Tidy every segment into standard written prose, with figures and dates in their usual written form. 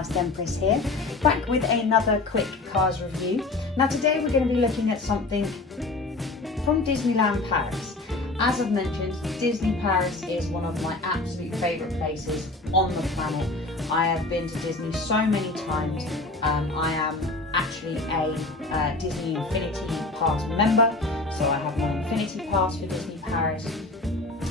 podcast Empress here, back with another quick Cars review. Now today we're going to be looking at something from DisneyLand Paris. As I've mentioned, Disney Paris is one of my absolute favourite places on the planet. I have been to Disney so many times. I am actually a Disney Infinity Pass member, so I have my Infinity Pass for Disney Paris.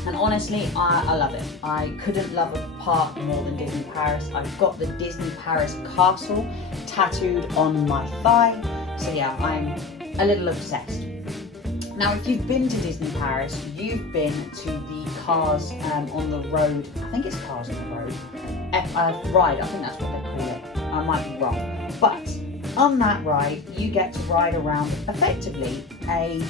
And honestly, I love it. I couldn't love a park more than Disney Paris. I've got the Disney Paris castle tattooed on my thigh. So yeah, I'm a little obsessed. Now, if you've been to Disney Paris, you've been to the Cars on the Road. I think it's Cars on the Road. Ride, I think that's what they call it. I might be wrong. But on that ride, you get to ride around effectively a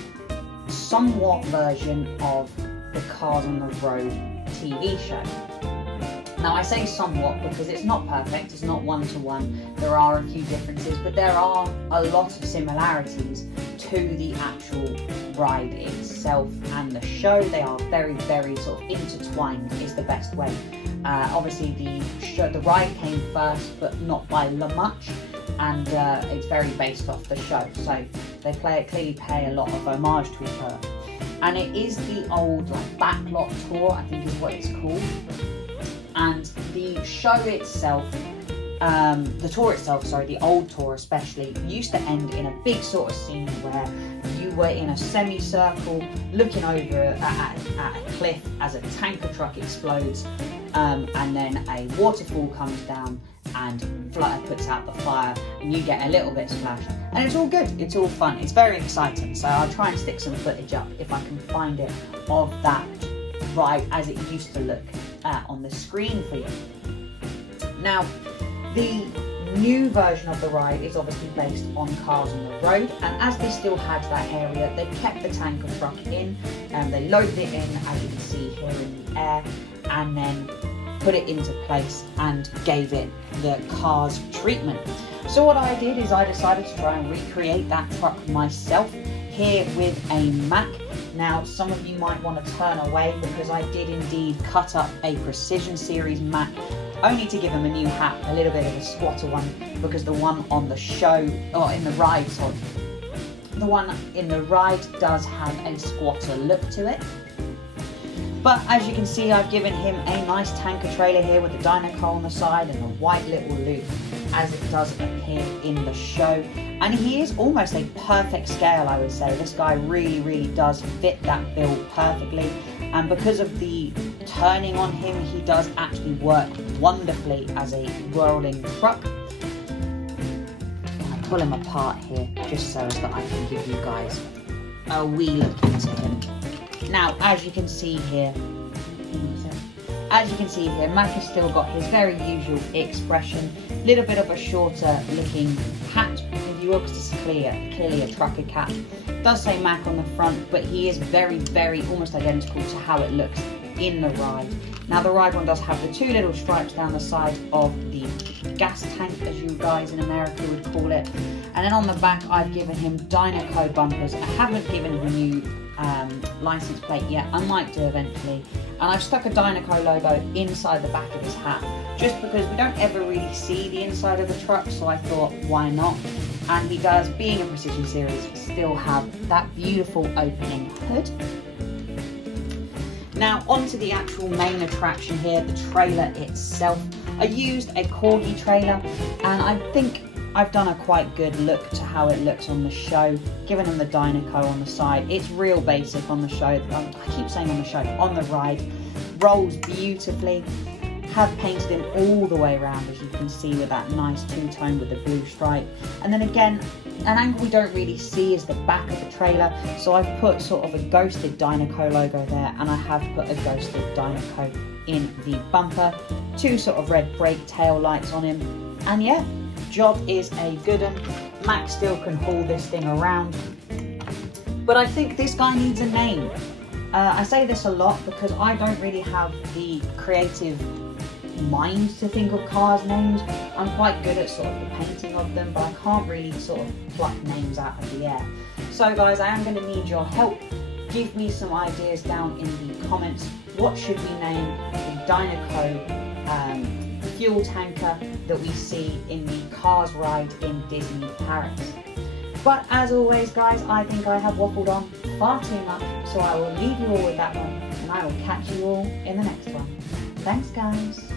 somewhat version of the Cars on the Road TV show. Now I say somewhat because it's not perfect, it's not one-to-one, there are a few differences, but there are a lot of similarities to the actual ride itself and the show. They are very, very sort of intertwined is the best way. Obviously the ride came first, but not by much, and it's very based off the show, so they clearly pay a lot of homage to each other. And it is the old backlot tour, I think is what it's called. And the show itself, the old tour especially, used to end in a big sort of scene where you were in a semicircle looking over at a cliff as a tanker truck explodes, and then a waterfall comes down and puts out the fire, and you get a little bit splashed. And it's all good, it's all fun, it's very exciting. So I'll try and stick some footage up if I can find it of that ride as it used to look on the screen for you. Now, the new version of the ride is obviously based on Cars on the Road, and as they still had that area, they kept the tanker truck in, and they loaded it in, as you can see here in the air, and then put it into place and gave it the Cars treatment. So what I did is I decided to try and recreate that truck myself here with a Mac. Now some of you might want to turn away because I did indeed cut up a Precision Series Mac, only to give him a new hat, a little bit of a squatter one, because the one on the show, or in the ride, sorry, the one in the ride does have a squatter look to it. But as you can see, I've given him a nice tanker trailer here with the Dinoco on the side and a white little loop, as it does appear in the show. And he is almost a perfect scale, I would say. This guy really, really does fit that build perfectly. And because of the turning on him, he does actually work wonderfully as a rolling truck. I'll pull him apart here, just so as that I can give you guys a wee look into him. Now, as you can see here, Mac has still got his very usual expression, little bit of a shorter looking hat, if you will, because this is clearly a trucker cap. It does say Mac on the front, but he is very, very almost identical to how it looks in the ride. Now the ride one does have the two little stripes down the side of the gas tank, as you guys in America would call it. And then on the back, I've given him Dinoco bumpers. I haven't given him a new license plate yet. I might do eventually. And I've stuck a Dinoco logo inside the back of his hat, just because we don't ever really see the inside of the truck, so I thought, why not? And he does, being a Precision Series, still have that beautiful opening hood. Now onto the actual main attraction here, the trailer itself. I used a Corgi trailer, and I think I've done a quite good look to how it looks on the show, giving him the Dinoco on the side. It's real basic on the show, I keep saying on the show, on the ride. Rolls beautifully. Have painted him all the way around, as you can see, with that nice two-tone with the blue stripe. And then again, an angle we don't really see is the back of the trailer, so I've put sort of a ghosted Dinoco logo there, and I have put a ghosted Dinoco in the bumper, two sort of red brake tail lights on him, and yeah, job is a good one. Mac still can haul this thing around, but I think this guy needs a name. I say this a lot because I don't really have the creative mind to think of cars names. I'm quite good at sort of the painting of them, but I can't really sort of pluck names out of the air. So guys, I am going to need your help. Give me some ideas down in the comments. What should we name the Dinoco fuel tanker that we see in the Cars ride in Disney Paris. But as always guys, I think I have waffled on far too much, so I will leave you all with that one, and I will catch you all in the next one. Thanks guys.